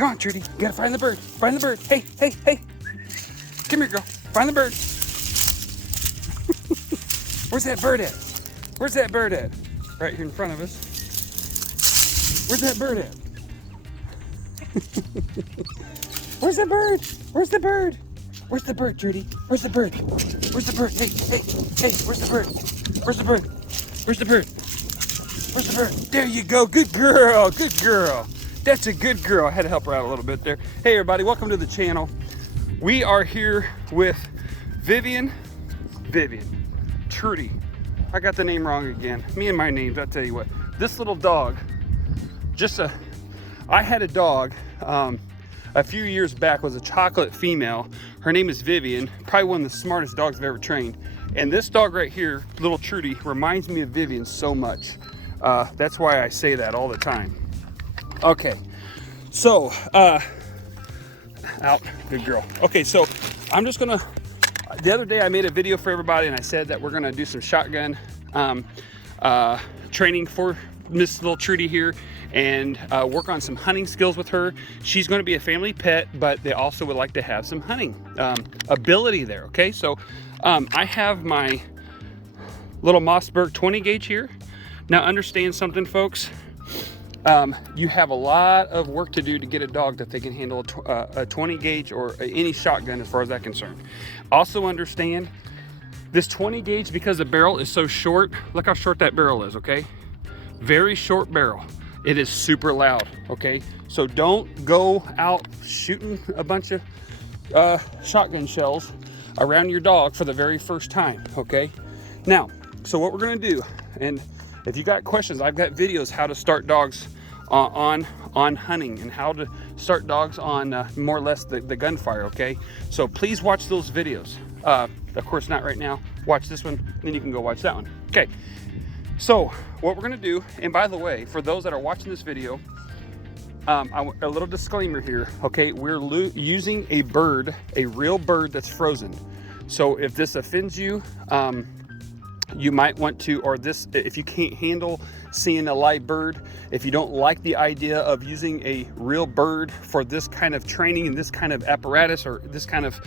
Come on, Trudy. You gotta find the bird. Find the bird. Hey, hey, hey. Come here, girl. Find the bird. Where's that bird at? Where's that bird at? Right here in front of us. Where's that bird at? Where's the bird? Where's the bird? Where's the bird, Trudy? Where's the bird? Where's the bird? Hey, hey, hey, where's the bird? Where's the bird? Where's the bird? Where's the bird? There you go. Good girl. Good girl. That's a good girl. I had to help her out a little bit there. Hey, everybody. Welcome to the channel. We are here with Vivian, Trudi. I got the name wrong again. Me and my names, I tell you what. This little dog, I had a dog a few years back, was a chocolate female. Her name is Vivian, probably one of the smartest dogs I've ever trained. And this dog right here, little Trudi, reminds me of Vivian so much. That's why I say that all the time. Okay, so, out, good girl. Okay, so I'm just gonna, the other day I made a video for everybody and I said that we're gonna do some shotgun training for Miss Little Trudi here and work on some hunting skills with her. She's gonna be a family pet, but they also would like to have some hunting ability there, okay? So I have my little Mossberg 20 gauge here. Now understand something, folks. You have a lot of work to do to get a dog that they can handle a 20 gauge or any shotgun as far as that's concerned. Also understand this 20 gauge, because the barrel is so short, look how short that barrel is, okay? Very short barrel. It is super loud, okay? So don't go out shooting a bunch of shotgun shells around your dog for the very first time, okay? Now, so what we're gonna do, and if you got questions, I've got videos how to start dogs on hunting and how to start dogs on more or less the gunfire, okay? So please watch those videos. Of course, not right now. Watch this one, then you can go watch that one. Okay, so what we're gonna do, and by the way, for those that are watching this video, a little disclaimer here, okay? We're using a bird, a real bird that's frozen. So if this offends you, you might want to, or this, if you can't handle seeing a live bird, if you don't like the idea of using a real bird for this kind of training and this kind of apparatus or this kind of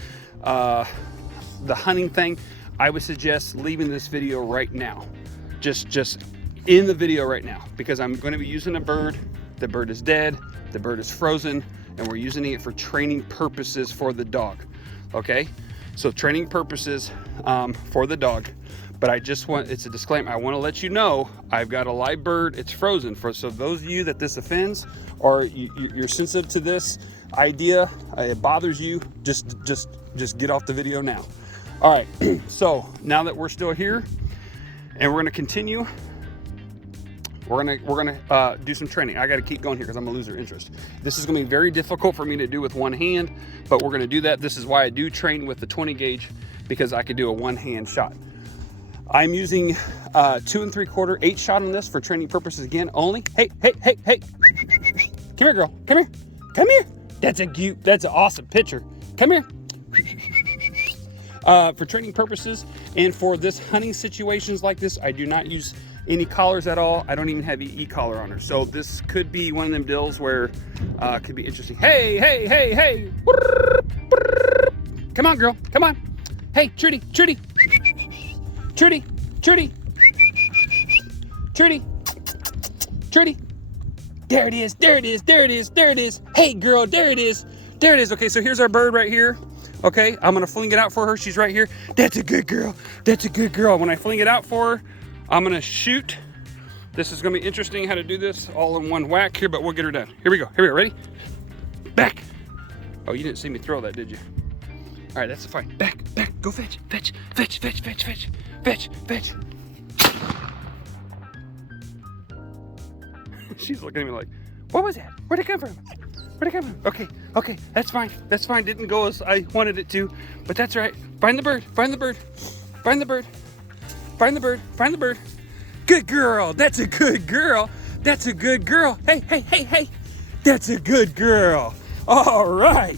the hunting thing, I would suggest leaving this video right now. Just in the video right now, because I'm going to be using a bird. The bird is dead, the bird is frozen, and we're using it for training purposes for the dog, okay? So training purposes for the dog. But I just want, it's a disclaimer, I want to let you know I've got a live bird, it's frozen. So those of you that this offends, or you're sensitive to this idea, it bothers you, just get off the video now. All right, so now that we're still here and we're gonna continue, we're gonna do some training. I gotta keep going here because I'm gonna lose their interest. This is gonna be very difficult for me to do with one hand, but we're gonna do that. This is why I do train with the 20 gauge, because I could do a one-hand shot. I'm using 2 3/4 8 shot on this for training purposes again only. Hey, hey, hey, hey. Come here, girl. Come here. Come here. That's an awesome picture. Come here. For training purposes and for this hunting situations like this, I do not use any collars at all. I don't even have an e-collar on her. So this could be one of them deals where it could be interesting. Hey, hey, hey, hey. Come on, girl. Come on. Hey, Trudy, Trudy. Trudi, Trudi, Trudi, Trudi. There it is, there it is, there it is, there it is. Hey girl, there it is, there it is. Okay, so here's our bird right here. Okay, I'm gonna fling it out for her. She's right here. That's a good girl, that's a good girl. When I fling it out for her, I'm gonna shoot. This is gonna be interesting how to do this all in one whack here, but we'll get her done. Here we go, ready? Back. Oh, you didn't see me throw that, did you? All right, that's fine. Back, go fetch, fetch, fetch, fetch, fetch, fetch. Fetch, fetch. She's looking at me like, what was that? Where'd it come from? Where'd it come from? Okay, that's fine. That's fine. Didn't go as I wanted it to, but that's right. Find the bird, find the bird, find the bird, find the bird, find the bird. Good girl. That's a good girl. That's a good girl. Hey, hey, hey, hey. That's a good girl. All right.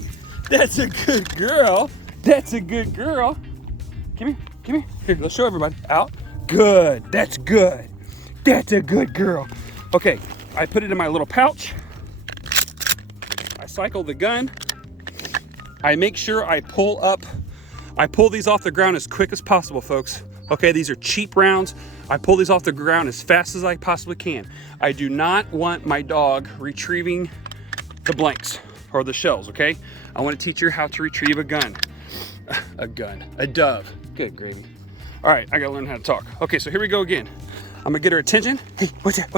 That's a good girl. That's a good girl. Come here. Come here. Here, let's show everybody. Out. Good. That's good. That's a good girl. Okay, I put it in my little pouch. I cycle the gun. I make sure I pull these off the ground as quick as possible, folks. Okay, these are cheap rounds. I pull these off the ground as fast as I possibly can. I do not want my dog retrieving the blanks or the shells, okay? I want to teach her how to retrieve a gun. A dove. Good gravy. All right, I gotta learn how to talk. Okay, so here we go again. I'm gonna get her attention. Hey, what's that?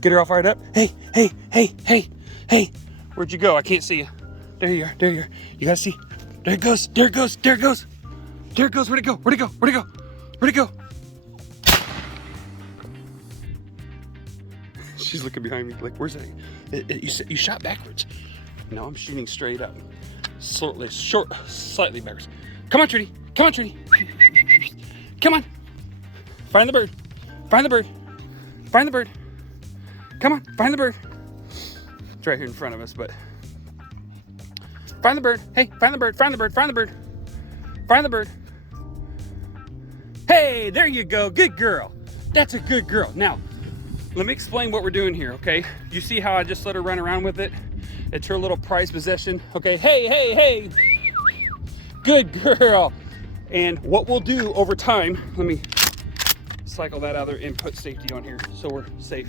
Get her all fired up. Hey. Where'd you go? I can't see you. There you are. You gotta see. There it goes. Where'd it go? She's looking behind me like, where's that? You shot backwards. No, I'm shooting straight up. Slightly backwards. Come on, Trudi. Come on. Find the bird. Come on, find the bird. It's right here in front of us, but find the bird. Hey, find the bird. Hey, there you go. Good girl. That's a good girl. Now, let me explain what we're doing here, okay? You see how I just let her run around with it? It's her little prized possession. Okay, hey. Good girl. And what we'll do over time, let me cycle that out of there and put safety on here so we're safe.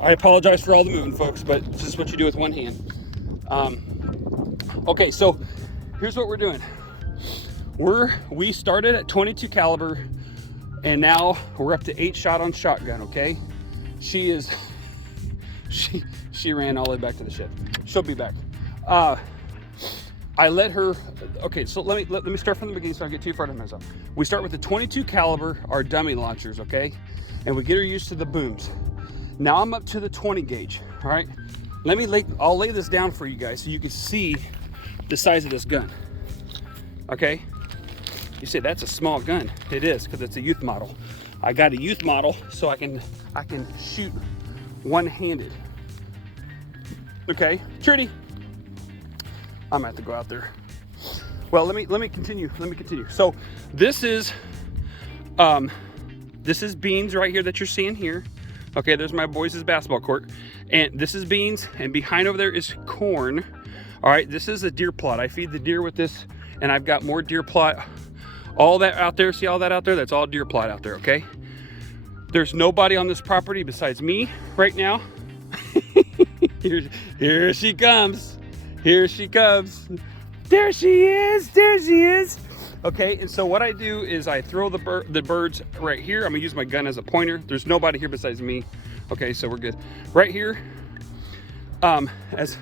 I apologize for all the moving, folks, but this is what you do with one hand. Okay, so here's what we're doing. We started at 22 caliber and now we're up to 8-shot on shotgun, okay? She ran all the way back to the shed. She'll be back. I let her, okay, so let me start from the beginning so I don't get too far ahead of myself. We start with the 22 caliber, our dummy launchers, okay? And we get her used to the booms. Now I'm up to the 20 gauge, all right? I'll lay this down for you guys so you can see the size of this gun, okay? You say that's a small gun. It is, because it's a youth model. I got a youth model so I can shoot one-handed. Okay, Trudi. I'm gonna have to go out there. Well, let me continue. So this is beans right here that you're seeing here. Okay, there's my boys' basketball court. And this is beans, and behind over there is corn. All right, this is a deer plot. I feed the deer with this, and I've got more deer plot. All that out there, see all that out there? That's all deer plot out there, okay? There's nobody on this property besides me right now. Here she comes. There she is. Okay, and so what I do is I throw the birds right here. I'm gonna use my gun as a pointer. There's nobody here besides me. Okay, so we're good. Right here, as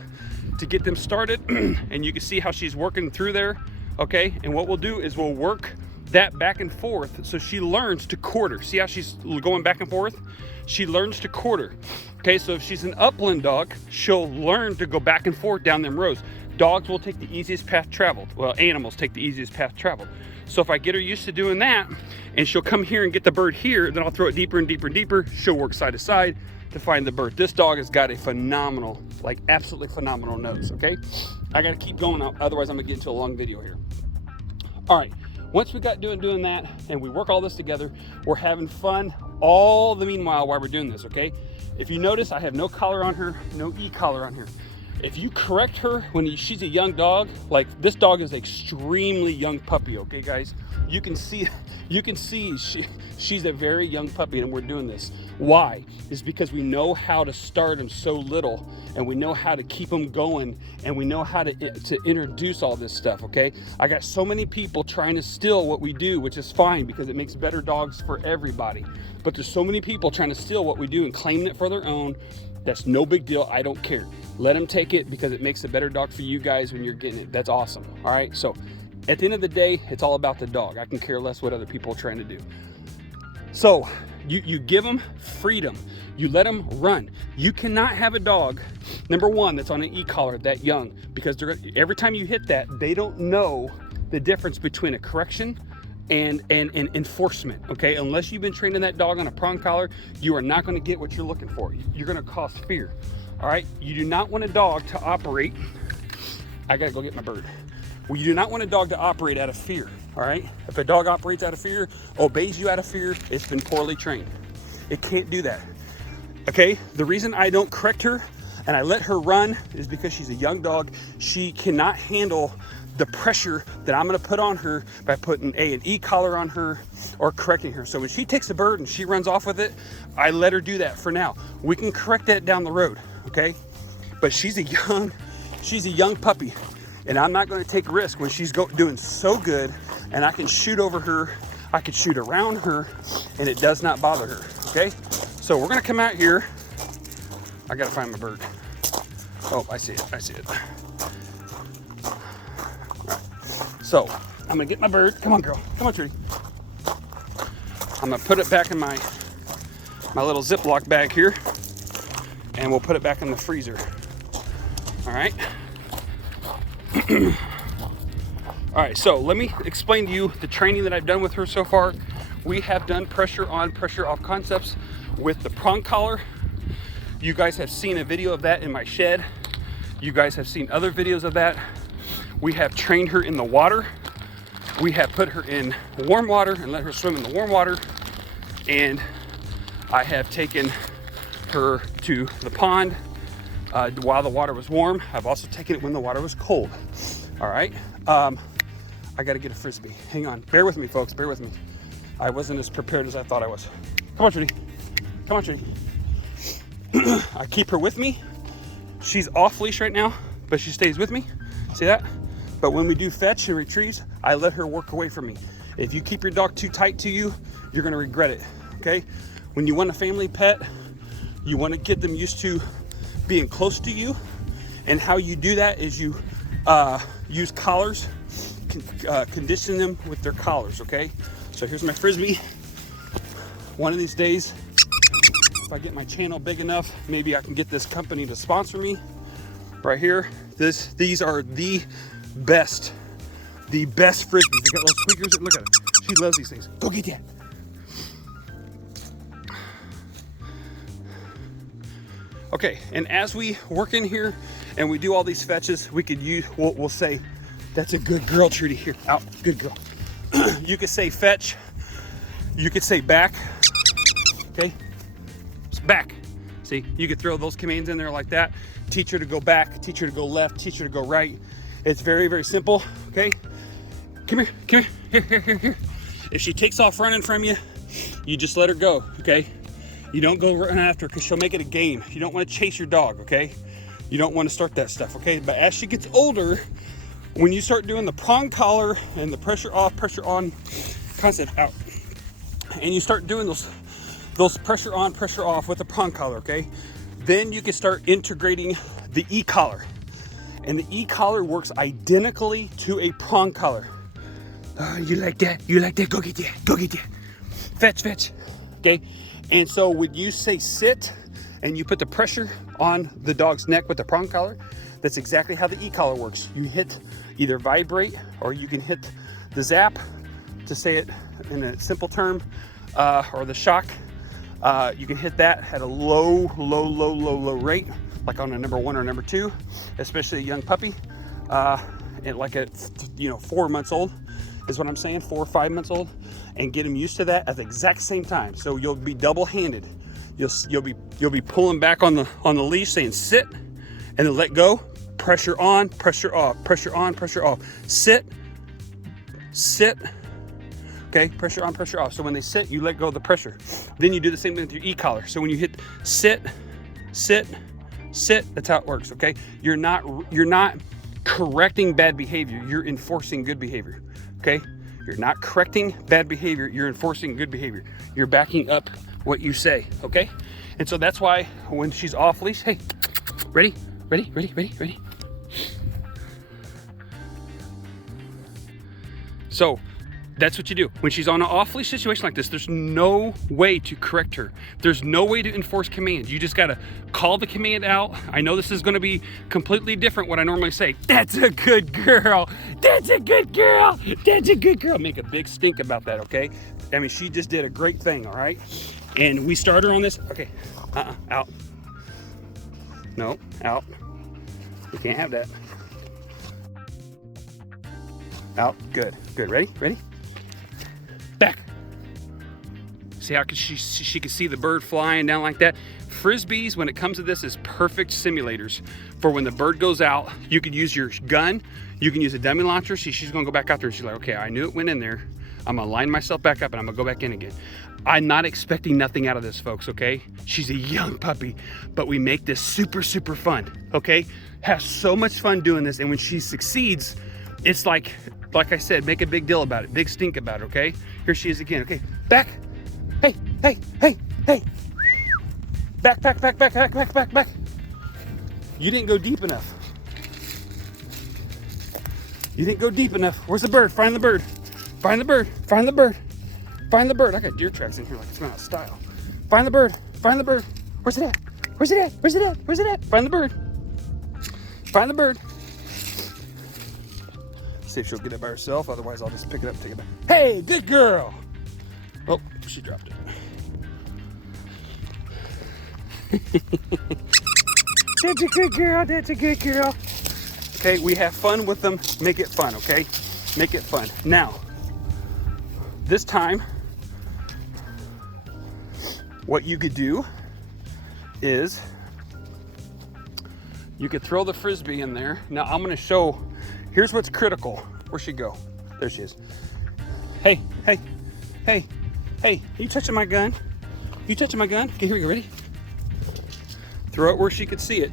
to get them started, and you can see how she's working through there. Okay, and what we'll do is we'll work that back and forth so she learns to quarter. See how she's going back and forth? She learns to quarter. Okay, so if she's an upland dog, she'll learn to go back and forth down them rows. Dogs will take the easiest path traveled. Well, animals take the easiest path traveled. So if I get her used to doing that, and she'll come here and get the bird here, then I'll throw it deeper and deeper and deeper. She'll work side to side to find the bird. This dog has got a phenomenal, like absolutely phenomenal nose, okay? I gotta keep going, otherwise I'm gonna get into a long video here. All right, once we got doing that, and we work all this together, we're having fun all the meanwhile while we're doing this, okay? If you notice, I have no collar on her, no e-collar on her. If you correct her when she's a young dog, like this dog is extremely young puppy, okay guys? You can see she's a very young puppy, and we're doing this. Why? It's because we know how to start them so little, and we know how to keep them going, and we know how to introduce all this stuff, okay? I got so many people trying to steal what we do, which is fine because it makes better dogs for everybody. But there's so many people trying to steal what we do and claiming it for their own. That's no big deal. I don't care. Let them take it because it makes a better dog for you guys when you're getting it. That's awesome. All right. So at the end of the day, it's all about the dog. I can care less what other people are trying to do. So you give them freedom. You let them run. You cannot have a dog, number one, that's on an e-collar that young, because every time you hit that, they don't know the difference between a correction and enforcement, okay? Unless you've been training that dog on a prong collar, you are not going to get what you're looking for. You're going to cause fear, all right? You do not want a dog to operate. I got to go get my bird. Well, you do not want a dog to operate out of fear, all right? If a dog operates out of fear, obeys you out of fear, it's been poorly trained. It can't do that, okay? The reason I don't correct her, and I let her run is because she's a young dog. She cannot handle the pressure that I'm gonna put on her by putting an E collar on her or correcting her. So when she takes a bird and she runs off with it, I let her do that for now. We can correct that down the road, okay? But she's a young puppy, and I'm not gonna take risk when she's doing so good and I can shoot over her, I can shoot around her, and it does not bother her, okay? So we're gonna come out here. I gotta find my bird. Oh, I see it, I see it. All right. So I'm gonna get my bird. Come on, girl, come on, Trudi. I'm gonna put it back in my little Ziploc bag here, and we'll put it back in the freezer. All right. All right, so let me explain to you the training that I've done with her so far. We have done pressure on, pressure off concepts with the prong collar. You guys have seen a video of that in my shed. You guys have seen other videos of that. We have trained her in the water. We have put her in warm water and let her swim in the warm water. And I have taken her to the pond while the water was warm. I've also taken it when the water was cold. All right. I got to get a Frisbee. Hang on. Bear with me, folks. Bear with me. I wasn't as prepared as I thought I was. Come on, Trudi. Come on, Trudi. I keep her with me. She's off leash right now, but she stays with me. See that? But when we do fetch and retrieves, I let her work away from me. If you keep your dog too tight to you, you're going to regret it. Okay? When you want a family pet, you want to get them used to being close to you. And how you do that is you use collars. Condition them with their collars, okay? So here's my Frisbee. One of these days, if I get my channel big enough, maybe I can get this company to sponsor me. Right here, these are the best Frisbees. They got little squeakers. Look at it. She loves these things. Go get that. Okay, and as we work in here and we do all these fetches, we could use, we'll say, that's a good girl, Trudi. Here, out, good girl. You could say fetch. You could say back. Okay, it's back. See, you could throw those commands in there like that. Teach her to go back, teach her to go left, teach her to go right. It's very, very simple, okay? Come here, come here, here. If she takes off running from you, you just let her go, okay? You don't go run after her because she'll make it a game. You don't want to chase your dog, okay? You don't want to start that stuff, okay? But as she gets older, when you start doing the prong collar and the pressure off, pressure on concept out, and you start doing those pressure on, pressure off with the prong collar, okay? Then you can start integrating the E collar. And the E collar works identically to a prong collar. You like that? You like that? Go get that. Go get that. Fetch, fetch. Okay? And so when you say sit and you put the pressure on the dog's neck with the prong collar, that's exactly how the E collar works. You hit either vibrate or you can hit the zap, to say it in a simple term, or the shock. You can hit that at a low rate, like on a number 1 or number 2, especially a young puppy, and like at 4 months old is what I'm saying, 4 or 5 months old, and get them used to that at the exact same time. So you'll be double-handed. You'll be pulling back on the leash, saying sit, and then let go. Pressure on, pressure off, pressure on, pressure off. Sit, sit. Okay, pressure on, pressure off. So when they sit, you let go of the pressure. Then you do the same thing with your E-collar. So when you hit sit, sit, sit, that's how it works, okay? You're not correcting bad behavior, you're enforcing good behavior, okay? You're not correcting bad behavior, you're enforcing good behavior. You're backing up what you say, okay? And so that's why when she's off leash, hey, ready, ready, ready, ready, ready. So that's what you do. When she's on an off-leash situation like this, there's no way to correct her. There's no way to enforce commands. You just gotta call the command out. I know this is gonna be completely different what I normally say. That's a good girl. That's a good girl. That's a good girl. Make a big stink about that, okay? I mean, she just did a great thing, all right? And we start her on this. Okay, out. No, out. You can't have that. Out, good, good. Ready, ready? Back. See how she can see the bird flying down like that? Frisbees, when it comes to this, is perfect simulators for when the bird goes out. You can use your gun, you can use a dummy launcher. She's gonna go back out there and she's like, okay, I knew it went in there. I'm gonna line myself back up and I'm gonna go back in again. I'm not expecting nothing out of this, folks, okay? She's a young puppy, but we make this super, super fun, okay? Have so much fun doing this, and when she succeeds, it's like I said, make a big deal about it, big stink about it, okay? Here she is again, okay? Back, hey, hey, hey, hey. Back, back, back, back, back, back, back, back. You didn't go deep enough. You didn't go deep enough. Where's the bird? Find the bird. Find the bird. Find the bird. Find the bird. I got deer tracks in here like it's not style. Find the bird. Find the bird. Where's it at? Where's it at? Where's it at? Where's it at? Find the bird. Find the bird. See if she'll get it by herself. Otherwise, I'll just pick it up and take it back. Hey, good girl. Oh, she dropped it. That's a good girl. That's a good girl. Okay, we have fun with them. Make it fun, okay? Make it fun. Now, this time, what you could do is you could throw the Frisbee in there. Now, I'm gonna show, here's what's critical. Where'd she go? There she is. Hey, hey, hey, hey, you touching my gun? You touching my gun? Okay, here we go, ready? Throw it where she could see it,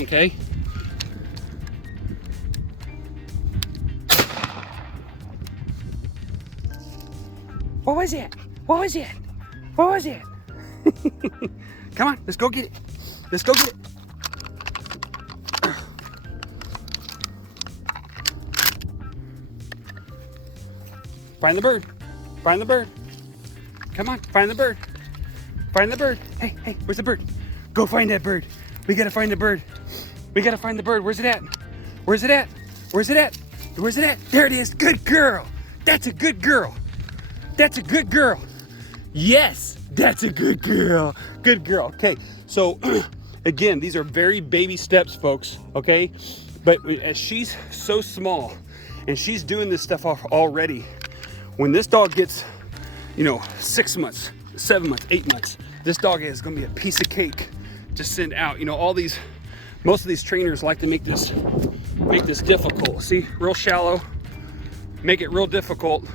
okay? What was it? What was it? What was it? Come on, let's go get it. Let's go get it. Find the bird. Find the bird. Come on, find the bird. Find the bird. Hey, hey, where's the bird? Go find that bird. We gotta find the bird. We gotta find the bird. Where's it at? Where's it at? Where's it at? Where's it at? There it is. Good girl. That's a good girl. That's a good girl. Yes, that's a good girl. Good girl. Okay, so again, these are very baby steps, folks, okay? But as she's so small and she's doing this stuff already, when this dog gets, 6 months, 7 months, 8 months, this dog is gonna be a piece of cake to send out. Most of these trainers like to make this difficult. See, real shallow, make it real difficult.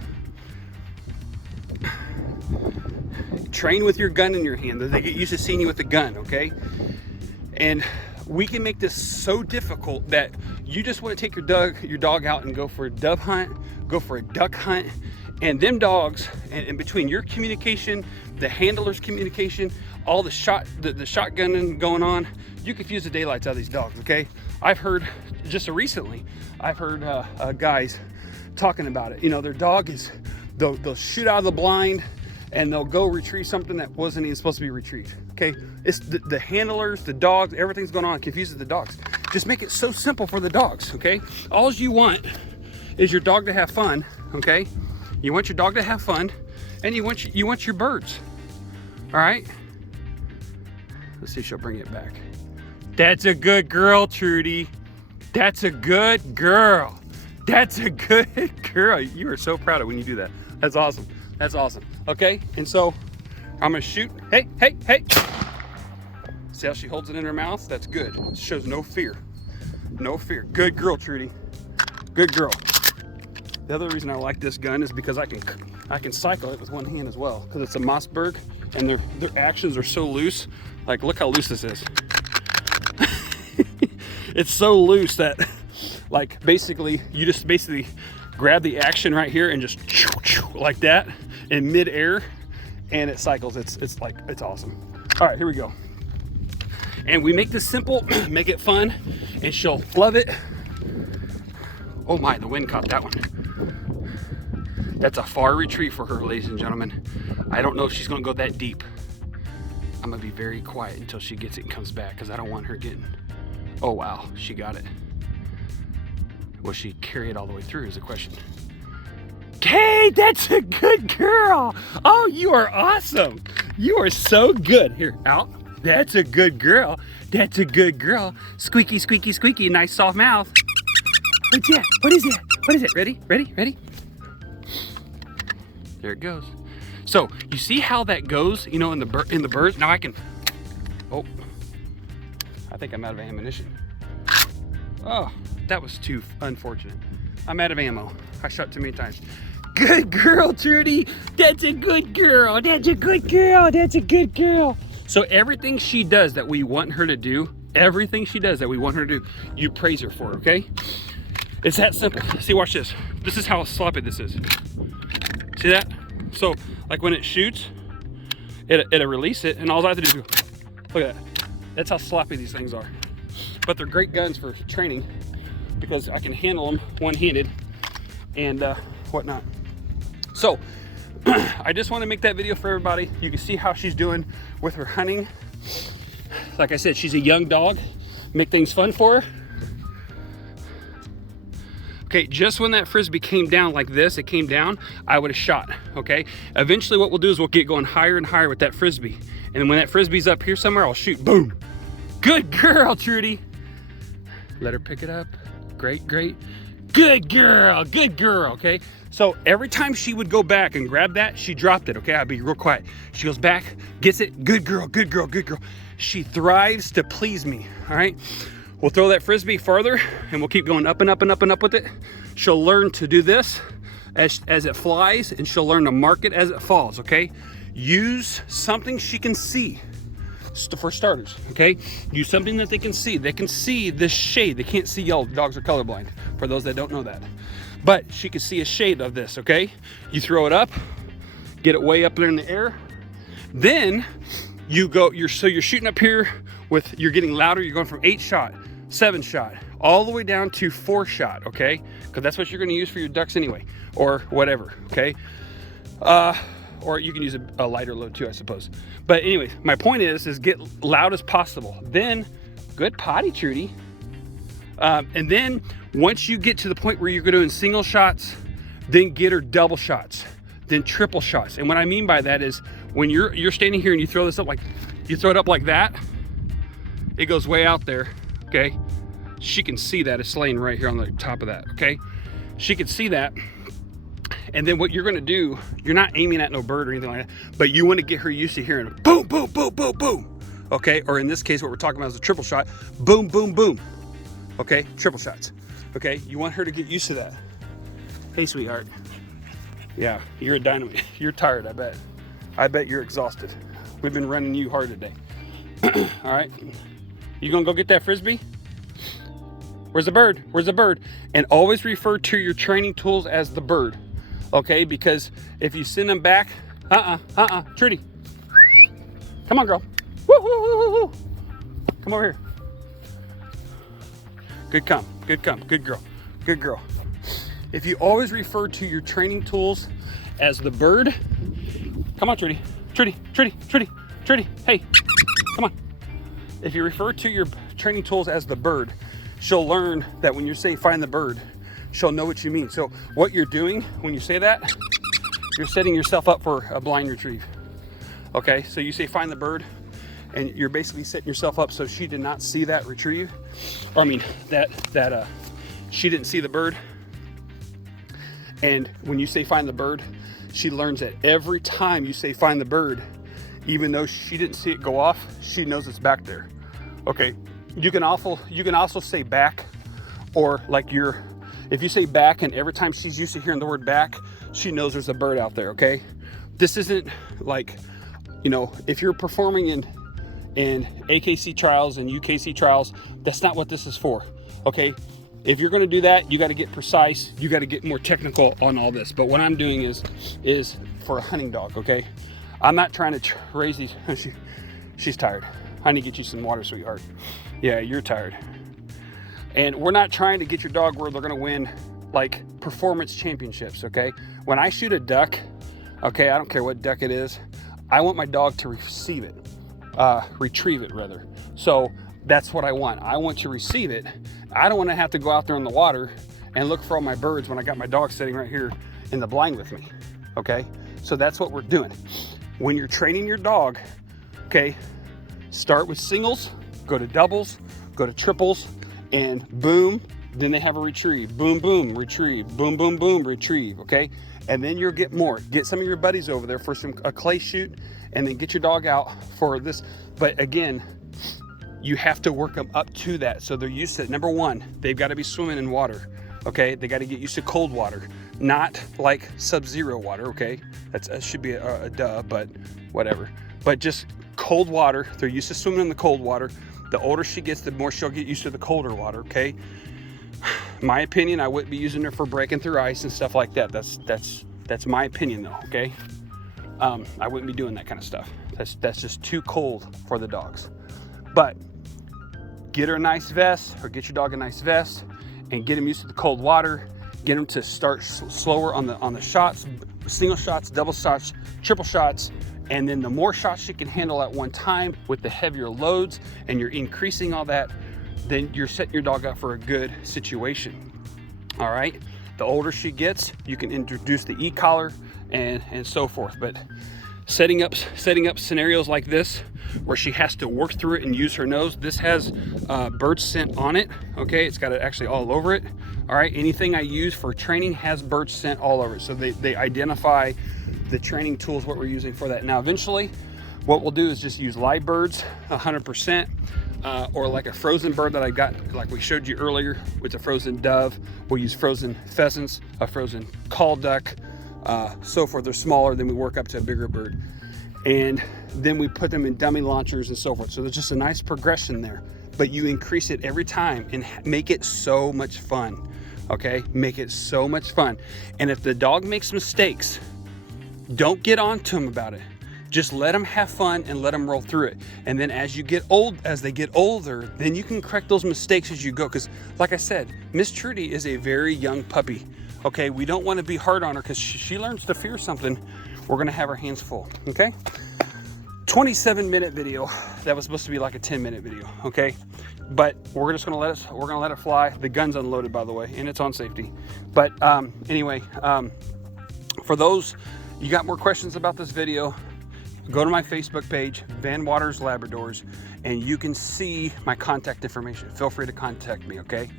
Train with your gun in your hand. They get used to seeing you with a gun, okay? And we can make this so difficult that you just want to take your dog out and go for a dove hunt, go for a duck hunt, and them dogs, and in between your communication, the handler's communication, all the shotgunning going on, you confuse the daylights out of these dogs, okay? I've heard, just recently, guys talking about it. Their dog is, they'll shoot out of the blind, and they'll go retrieve something that wasn't even supposed to be retrieved, okay? It's the handlers, the dogs, everything's going on, confuses the dogs. Just make it so simple for the dogs, okay? All you want is your dog to have fun, okay? You want your dog to have fun, and you want your birds, all right? Let's see if she'll bring it back. That's a good girl, Trudi. That's a good girl. That's a good girl. You are so proud of when you do that. That's awesome. That's awesome. Okay, and so I'm gonna shoot. Hey, hey, hey. See how she holds it in her mouth? That's good. It shows no fear. No fear. Good girl, Trudi. Good girl. The other reason I like this gun is because I can cycle it with one hand as well, because it's a Mossberg and their actions are so loose. Like, look how loose this is. It's so loose that, like, basically you just grab the action right here and just like that in midair, and it cycles. It's awesome. All right, here we go. And we make this simple, make it fun, and she'll love it. Oh my, the wind caught that one. That's a far retreat for her, ladies and gentlemen. I don't know if she's gonna go that deep. I'm gonna be very quiet until she gets it and comes back, because I don't want her getting, oh wow, she got it. Will she carry it all the way through is the question. Hey, that's a good girl. Oh, you are awesome. You are so good. Here, out. That's a good girl. That's a good girl. Squeaky, squeaky, squeaky. Nice soft mouth. What's that? What is that? What is it? Ready? Ready? Ready? There it goes. So you see how that goes, in the birds. Now I can Oh, I think I'm out of ammunition. Oh, that was too unfortunate. I'm out of ammo. I shot too many times. Good girl, Trudy. That's a good girl. That's a good girl. That's a good girl. So everything she does that we want her to do, everything she does that we want her to do, you praise her for, okay? It's that simple. See, watch this. This is how sloppy this is. See that? So, like when it shoots, it'll release it, and all I have to do is go, look at that. That's how sloppy these things are. But they're great guns for training because I can handle them one-handed and whatnot. So, I just want to make that video for everybody. You can see how she's doing with her hunting. Like I said, she's a young dog. Make things fun for her. Okay, just when that Frisbee came down like this, it came down, I would have shot, okay? Eventually what we'll do is we'll get going higher and higher with that Frisbee. And when that Frisbee's up here somewhere, I'll shoot, boom. Good girl, Trudy. Let her pick it up. Great, great. Good girl, okay? So every time she would go back and grab that, she dropped it, okay? I'd be real quiet. She goes back, gets it, good girl, good girl, good girl. She thrives to please me, all right? We'll throw that Frisbee farther and we'll keep going up and up and up and up with it. She'll learn to do this as it flies, and she'll learn to mark it as it falls, okay? Use something she can see for starters, okay? Use something that they can see. They can see this shade. They can't see yellow. Dogs are colorblind, for those that don't know that. But she can see a shade of this, okay? You throw it up, get it way up there in the air. Then you go, you're shooting up here with, you're getting louder. You're going from 8-shot, 7-shot, all the way down to 4-shot, okay? Because that's what you're going to use for your ducks anyway, or whatever, okay? Or you can use a lighter load too, I suppose. But anyways, my point is get loud as possible. Then, good potty, Trudy. And then once you get to the point where you're doing single shots, then get her double shots, then triple shots. And what I mean by that is when you're standing here and you throw this up, like you throw it up like that, it goes way out there, okay? She can see that it's laying right here on the top of that, okay? She can see that. And then what you're gonna do, you're not aiming at no bird or anything like that, but you wanna get her used to hearing boom, boom, boom, boom, boom, okay? Or in this case, what we're talking about is a triple shot, boom, boom, boom, okay? Triple shots, okay? You want her to get used to that. Hey, sweetheart. Yeah, you're a dynamite. You're tired, I bet. I bet you're exhausted. We've been running you hard today. All right, you gonna go get that Frisbee? Where's the bird? Where's the bird? And always refer to your training tools as the bird, okay? Because if you send them back, Trudy, come on, girl. Woo, woo, woo, woo, woo. Come over here. Good come, good come, good girl, good girl. If you always refer to your training tools as the bird, come on, Trudy, Trudy, Trudy, Trudy, Trudy, hey, come on. If you refer to your training tools as the bird, she'll learn that when you say find the bird, she'll know what you mean. So what you're doing when you say that, you're setting yourself up for a blind retrieve. Okay, so you say find the bird, and you're basically setting yourself up so she did not see that retrieve. Or I mean, that she didn't see the bird. And when you say find the bird, she learns that every time you say find the bird, even though she didn't see it go off, she knows it's back there. Okay, you can also say back, or like if you say back and every time she's used to hearing the word back, she knows there's a bird out there, okay? This isn't like, you know, if you're performing in AKC trials and UKC trials, that's not what this is for, okay? If you're gonna do that, you gotta get precise, you gotta get more technical on all this. But what I'm doing is for a hunting dog, okay? I'm not trying to raise these, she's tired. I need to get you some water, sweetheart. Yeah, you're tired. And we're not trying to get your dog where they're gonna win like performance championships, okay? When I shoot a duck, okay, I don't care what duck it is, I want my dog to retrieve it rather. So that's what I want. I want to receive it. I don't want to have to go out there in the water and look for all my birds when I got my dog sitting right here in the blind with me, okay? So that's what we're doing. When you're training your dog, okay, start with singles, go to doubles, go to triples, and boom, then they have a retrieve. Boom, boom, retrieve. Boom, boom, boom, retrieve, okay? And then you'll get more. Get some of your buddies over there for a clay shoot, and then get your dog out for this. But again, you have to work them up to that. So they're used to it. Number one, they've got to be swimming in water. Okay, they got to get used to cold water, not like sub-zero water. Okay, that should be a duh, but whatever. But just cold water. They're used to swimming in the cold water. The older she gets, the more she'll get used to the colder water. Okay, my opinion, I wouldn't be using her for breaking through ice and stuff like that. That's my opinion though. Okay, I wouldn't be doing that kind of stuff. That's just too cold for the dogs. But get her a nice vest, or get your dog a nice vest, and get them used to the cold water. Get them to start slower on the shots, single shots, double shots, triple shots, and then the more shots she can handle at one time with the heavier loads, and you're increasing all that, then you're setting your dog up for a good situation. All right. The older she gets, you can introduce the e-collar and so forth. But setting up scenarios like this where she has to work through it and use her nose. This has bird scent on it. Okay, it's got it actually all over it. All right, anything I use for training has bird scent all over it. So they identify the training tools, what we're using for that. Now, eventually, what we'll do is just use live birds 100%, or like a frozen bird that I got, like we showed you earlier with a frozen dove. We'll use frozen pheasants, a frozen call duck, so forth. They're smaller, then we work up to a bigger bird. And then we put them in dummy launchers and so forth. So there's just a nice progression there, but you increase it every time and make it so much fun. Okay, make it so much fun. And if the dog makes mistakes, don't get on to them about it. Just let them have fun and let them roll through it. And then as they get older, then you can correct those mistakes as you go. Because like I said, Miss Trudi is a very young puppy. Okay, we don't want to be hard on her, because she learns to fear something, we're gonna have our hands full. Okay, 27-minute video. That was supposed to be like a 10-minute video. Okay, but we're just gonna let it fly. The gun's unloaded, by the way, and it's on safety. But anyway, for those, you got more questions about this video, go to my Facebook page, Van Waters Labradors, and you can see my contact information. Feel free to contact me, okay?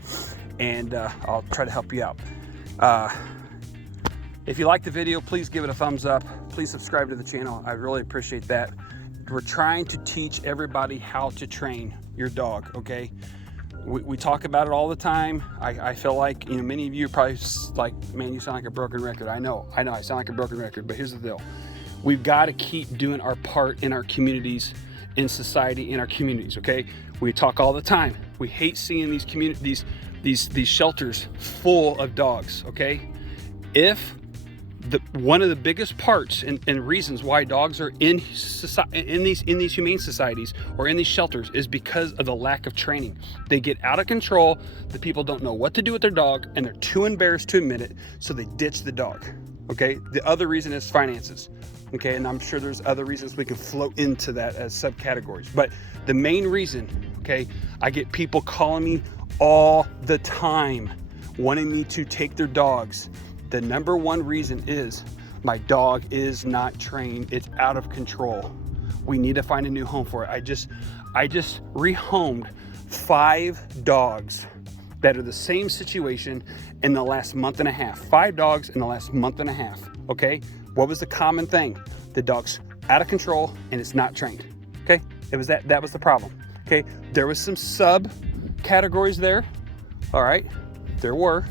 And I'll try to help you out. If you like the video, please give it a thumbs up. Please subscribe to the channel. I really appreciate that. We're trying to teach everybody how to train your dog, okay? We talk about it all the time. I feel like, many of you are probably like, man, you sound like a broken record. I know, I sound like a broken record, but here's the deal. We've got to keep doing our part in our communities, in society, in our communities, okay? We talk all the time. We hate seeing these these shelters full of dogs, okay? If one of the biggest parts and reasons why dogs are in these humane societies or in these shelters is because of the lack of training. They get out of control. The people don't know what to do with their dog, and they're too embarrassed to admit it, so they ditch the dog. Okay, the other reason is finances. Okay, and I'm sure there's other reasons we can float into that as subcategories, but the main reason, okay, I get people calling me all the time wanting me to take their dogs. The number one reason is my dog is not trained. It's out of control. We need to find a new home for it. I just rehomed 5 dogs that are the same situation in the last month and a half. 5 dogs in the last month and a half. Okay, what was the common thing? The dog's out of control and it's not trained. Okay, it was that was the problem. Okay, there was some sub categories there. All right, there were.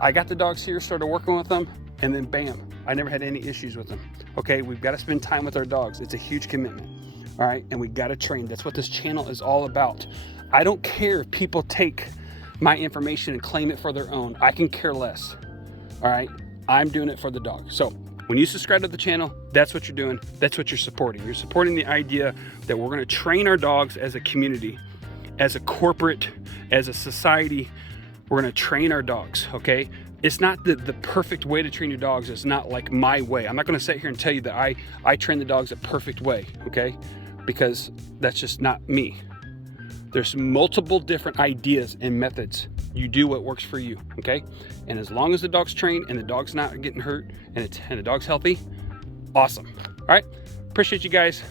I got the dogs here, started working with them, and then bam, I never had any issues with them. Okay, we've got to spend time with our dogs. It's a huge commitment. All right, and we got to train. That's what this channel is all about. I don't care if people take my information and claim it for their own. I can care less. All right, I'm doing it for the dog. So when you subscribe to the channel, that's what you're doing. That's what you're supporting. You're supporting the idea that we're going to train our dogs as a community, as a corporate, as a society. We're going to train our dogs, okay? It's not the perfect way to train your dogs. It's not like my way. I'm not going to sit here and tell you that I train the dogs a perfect way, okay? Because that's just not me. There's multiple different ideas and methods. You do what works for you, okay? And as long as the dog's trained and the dog's not getting hurt and the dog's healthy, awesome. All right, appreciate you guys.